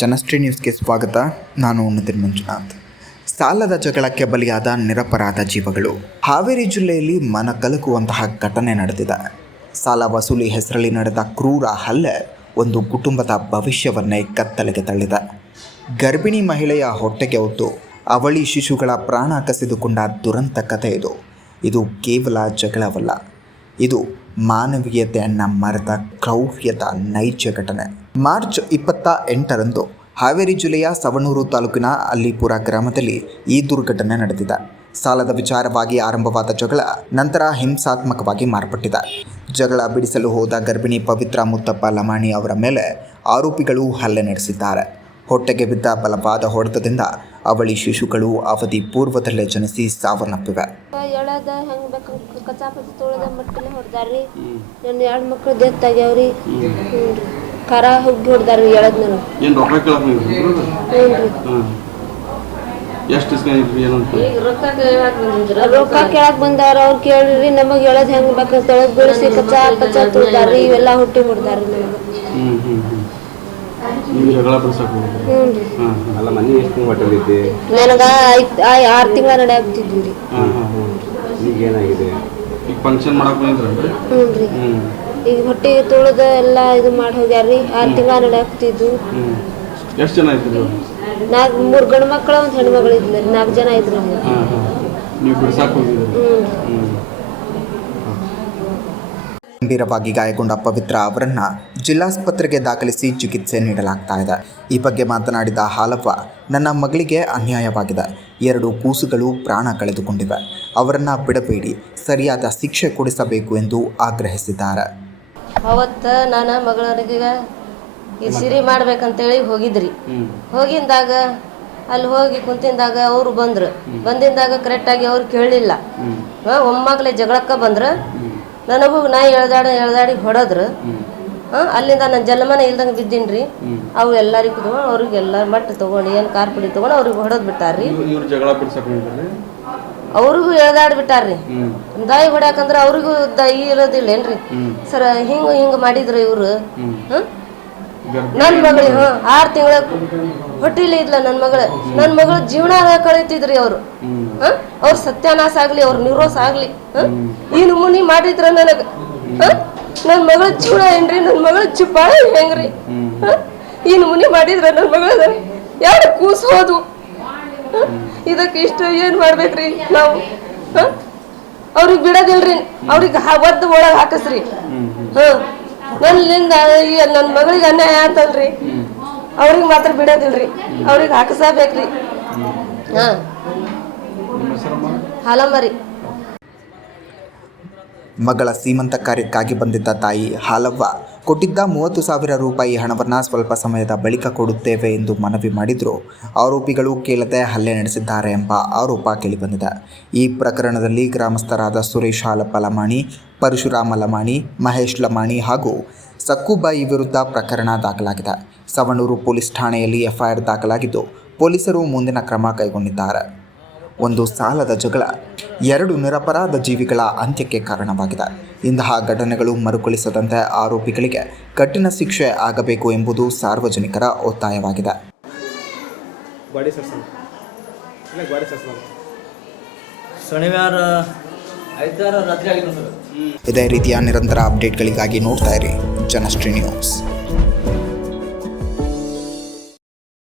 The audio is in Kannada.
ಜನಶ್ರೀ ನ್ಯೂಸ್ಗೆ ಸ್ವಾಗತ. ನಾನು ನಿತಿನ್ ಮಂಜುನಾಥ್. ಸಾಲದ ಜಗಳಕ್ಕೆ ಬಲಿಯಾದ ನಿರಪರಾಧ ಜೀವಗಳು. ಹಾವೇರಿ ಜಿಲ್ಲೆಯಲ್ಲಿ ಮನಕಲಕುವಂತಹ ಘಟನೆ ನಡೆದಿದೆ. ಸಾಲ ವಸೂಲಿ ಹೆಸರಲ್ಲಿ ನಡೆದ ಕ್ರೂರ ಹಲ್ಲೆ ಒಂದು ಕುಟುಂಬದ ಭವಿಷ್ಯವನ್ನೇ ಕತ್ತಲೆಗೆ ತಳ್ಳಿದೆ. ಗರ್ಭಿಣಿ ಮಹಿಳೆಯ ಹೊಟ್ಟೆಗೆ ಹೊತ್ತು ಅವಳಿ ಶಿಶುಗಳ ಪ್ರಾಣ ಕಸಿದುಕೊಂಡ ದುರಂತ ಕಥೆ ಇದು. ಇದು ಕೇವಲ ಜಗಳವಲ್ಲ, ಇದು ಮಾನವೀಯತೆಯನ್ನು ಮರೆತ ಕ್ರೌರ್ಯದ ನೈಜ ಘಟನೆ. ಮಾರ್ಚ್ 28ರಂದು ಹಾವೇರಿ ಜಿಲ್ಲೆಯ ಸವಣೂರು ತಾಲೂಕಿನ ಅಲ್ಲಿಪುರ ಗ್ರಾಮದಲ್ಲಿ ಈ ದುರ್ಘಟನೆ ನಡೆದಿದೆ. ಸಾಲದ ವಿಚಾರವಾಗಿ ಆರಂಭವಾದ ಜಗಳ ನಂತರ ಹಿಂಸಾತ್ಮಕವಾಗಿ ಮಾರ್ಪಟ್ಟಿದೆ. ಜಗಳ ಬಿಡಿಸಲು ಹೋದ ಗರ್ಭಿಣಿ ಪವಿತ್ರ ಮುತ್ತಪ್ಪ ಲಮಾಣಿ ಅವರ ಮೇಲೆ ಆರೋಪಿಗಳು ಹಲ್ಲೆ ನಡೆಸಿದ್ದಾರೆ. ಹೊಟ್ಟೆಗೆ ಬಿದ್ದ ಬಲವಾದ ಹೊಡೆತದಿಂದ ಅವಳಿ ಶಿಶುಗಳು ಅವಧಿ ಪೂರ್ವದಲ್ಲೇ ಜನಿಸಿ ಸಾವನ್ನಪ್ಪಿವೆ. ಎಳದ ಹೆಂಗ್ ಬೇಕು ಕಚಾಪತಿ ತೊಳೆದ ಮಟ್ಟಲೆ ಹೊಡೆದಾರ್ರಿ. ನನ್ನ 2 ಮಕ್ಕಳು ಡೆತ್ ಆಗ್ಯಾವ್ರಿ. ಕರ ಹುಗ್ಗಿ ಹೊಡೆದಾರ್ರಿ ಎಳದ್ ನಾನು. ಏನು ರೊಕ್ಕ ಕೇಳಕ್ ನೀವು? ಎಷ್ಟು ಇಸ್ಕೊಂಡಿದ್ರಿ? ಏನಂತ ರೊಕ್ಕ ಕೇಳಕ್ ಬಂದಾರ. ಅವ್ರು ಕೇಳ್ರಿ ನಮಗೆ ಎಳದ್ ಹೆಂಗ್ ಬೇಕು ತೊಳೆದ್ ಬೀಳಿಸಿ ಕಚಾ ತೊಳೆದಾರ್ರಿ. ಇವೆಲ್ಲ ಹುಟ್ಟಿ ಹೊಡೆದಾರ್ರಿ ನನಗೆ. ನೀವು ಜಗಳ ಬಿಡ್ಸಕ್ ಹೋಗಿದ್ರಿ? ಅಲ್ಲ ಮನೆ ಎಷ್ಟು ತಿಂಗಳು ಹೊಟ್ಟೆಲಿದ್ದೆ? ನನಗ 6 ತಿಂಗಳ ನಡೆಯಾಗ್ತಿದ್ವಿ ರೀ. ಈಗ ಏನಾಗಿದೆ? ಈಗ ಫಂಕ್ಷನ್ ಮಾಡಕ್ ಬಂದಿದ್ರಿ? ಹ್ಞೂ ರೀ. ಈಗ ಹೊಟ್ಟೆ ತೊಳೆದ ಎಲ್ಲ ಇದು ಮಾಡಿ ಹೋಗ್ಯಾರ್ರಿ. 6 ತಿಂಗಳ ನಡೆಯಾಗ್ತಿದ್ವು. ಎಷ್ಟು ಜನ ಇದ್ರಿ? 3 ಗಂಡು ಮಕ್ಕಳು 1 ಹೆಣ್ಣು ಮಗಳು ಇದ್ರಿ. 4 ಜನ ಇದ್ರು. ನೀವು ಬಿಡ್ಸಕ್ ಹೋಗಿದ್ರಿ? ಗಂಭೀರವಾಗಿ ಗಾಯಗೊಂಡ ಪವಿತ್ರ ಅವರನ್ನು ಜಿಲ್ಲಾಸ್ಪತ್ರೆಗೆ ದಾಖಲಿಸಿ ಚಿಕಿತ್ಸೆ ನೀಡಲಾಗ್ತಾ ಇದೆ. ಈ ಬಗ್ಗೆ ಮಾತನಾಡಿದ ಹಾಲವ್ವ, ನನ್ನ ಮಗಳಿಗೆ ಅನ್ಯಾಯವಾಗಿದೆ. 2 ಕೂಸುಗಳು ಪ್ರಾಣ ಕಳೆದುಕೊಂಡಿವೆ. ಅವರನ್ನು ಬಿಡಬೇಡಿ, ಸರಿಯಾದ ಶಿಕ್ಷೆ ಕೊಡಿಸಬೇಕು ಎಂದು ಆಗ್ರಹಿಸಿದ್ದಾರೆ. ಅವತ್ತು ನಾನು ಮಗಳಿಗೆ ಈ ಸಿರಿ ಮಾಡ್ಬೇಕಂತೇಳಿ ಹೋಗಿದ್ರಿ. ಹೋಗಿದ್ದಾಗ ಅಲ್ಲಿ ಹೋಗಿ ಕುಂತಿದ್ದಾಗ ಅವರು ಬಂದಿಂದಾಗ ಕರೆಕ್ಟಾಗಿ ಅವ್ರು ಕೇಳಲಿಲ್ಲ. ಒಮ್ಮಾಗಲೇ ಜಗಳಕ್ಕೆ ಬಂದ್ರೆ ನನಗೂ ನಾ ಎಳ್ದಾಡಿ ಹೊಡೆದ್ರು. ಅಲ್ಲಿಂದ ನಾನು ಜನ್ಮನ ಇಲ್ದಂಗೆ ಬಿದ್ದೀನಿ ರೀ. ಅವು ಎಲ್ಲರಿಗೂ ಕುತ್ಕೊಂಡು ಅವ್ರಿಗೆಲ್ಲ ಮಟ್ಟು ತೊಗೊಂಡು ಏನು ಕಾರ್ ಪುಡಿ ತೊಗೊಂಡು ಅವ್ರಿಗೆ ಹೊಡೆದ್ ಬಿಟ್ಟಾರ್ರಿ. ಅವ್ರಿಗೂ ಎಳ್ದಾಡಿ ಬಿಟ್ಟಾರ್ರಿ. ದಾಯಿ ಹೊಡ್ಯಾಕಂದ್ರೆ ಅವ್ರಿಗೂ ದಾಯಿ ಇರೋದಿಲ್ಲ ಏನ್ರಿ ಸರ್. ಹಿಂಗೆ ಮಾಡಿದ್ರು ಇವರು. ನನ್ನ ಮಗಳಿಗೆ 6 ತಿಂಗಳ ಹೊಟ್ಟಿಲಿ ಇದ್ಲ ನನ್ನ ಮಗಳು ಜೀವನ ಕಳೀತಿದ್ರಿ ಅವರು. ಅವ್ರ ಸತ್ಯಾನಾಶ ಆಗ್ಲಿ, ಅವ್ರ ನಿರ್ರೋಸ ಆಗ್ಲಿ. ಈ ನಮೂನಿ ಮಾಡಿದ್ರ ನನಗ ನನ್ನ ಮಗಳ ಜೀವನ ಏನ್ರಿ? ನನ್ನ ಮಗಳ ಚಿಪ್ಪಾಳ ಹೆಂಗ್ರಿ? ಈ ನಮೂನಿ ಮಾಡಿದ್ರ ನನ್ನ ಮಗಳ 2 ಕೂಸು ಹೋದು. ಇದಕ್ಕೆ ಇಷ್ಟು ಏನ್ ಮಾಡ್ಬೇಕ್ರಿ ನಾವು? ಅವ್ರಿಗೆ ಬಿಡೋದಿಲ್ರಿ. ಅವ್ರಿಗೆ ಒದ್ದು ಒಳಗೆ ಹಾಕಸ್ರಿ. ನನ್ನಿಂದ ನನ್ನ ಮಗಳಿಗೆ ಅನ್ಯಾಯ ಆತಲ್ರಿ. ಅವ್ರಿಗೆ ಮಾತ್ರ ಬಿಡೋದಿಲ್ರಿ. ಅವ್ರಿಗೆ ಹಾಕಸಬೇಕ್ರಿ. ಹಾಲಮ್ಮರಿ. ಮಗಳ ಸೀಮಂತ ಕಾರ್ಯಕ್ಕಾಗಿ ಬಂದಿದ್ದ ತಾಯಿ ಹಾಲವ್ವ ಕೊಟ್ಟಿದ್ದ 30,000 ರೂಪಾಯಿ ಹಣವನ್ನು ಸ್ವಲ್ಪ ಸಮಯದ ಬಳಿಕ ಕೊಡುತ್ತೇವೆ ಎಂದು ಮನವಿ ಮಾಡಿದ್ರು. ಆರೋಪಿಗಳು ಕೇಳದೆ ಹಲ್ಲೆ ನಡೆಸಿದ್ದಾರೆ ಎಂಬ ಆರೋಪ ಕೇಳಿಬಂದಿದೆ. ಈ ಪ್ರಕರಣದಲ್ಲಿ ಗ್ರಾಮಸ್ಥರಾದ ಸುರೇಶ್ ಹಾಲಪ್ಪ ಲಮಾಣಿ, ಪರಶುರಾಮ ಲಮಾಣಿ, ಮಹೇಶ್ ಲಮಾಣಿ ಹಾಗೂ ಸಕ್ಕುಬಾಯಿ ವಿರುದ್ಧ ಪ್ರಕರಣ ದಾಖಲಾಗಿದೆ. ಸವಣೂರು ಪೊಲೀಸ್ ಠಾಣೆಯಲ್ಲಿ FIR ದಾಖಲಾಗಿದ್ದು ಪೊಲೀಸರು ಮುಂದಿನ ಕ್ರಮ ಕೈಗೊಂಡಿದ್ದಾರೆ. ಒಂದು ಸಾಲದ ಜಗಳ 2 ನಿರಪರಾಧ ಜೀವಿಗಳ ಅಂತ್ಯಕ್ಕೆ ಕಾರಣವಾಗಿದೆ. ಇಂತಹ ಘಟನೆಗಳು ಮರುಕಳಿಸದಂತೆ ಆರೋಪಿಗಳಿಗೆ ಕಠಿಣ ಶಿಕ್ಷೆ ಆಗಬೇಕು ಎಂಬುದು ಸಾರ್ವಜನಿಕರ ಒತ್ತಾಯವಾಗಿದೆ. ಇದೇ ರೀತಿಯ ನಿರಂತರ ಅಪ್ಡೇಟ್ಗಳಿಗಾಗಿ ನೋಡ್ತಾ ಇರಿ ಜನಶ್ರೀ ನ್ಯೂಸ್.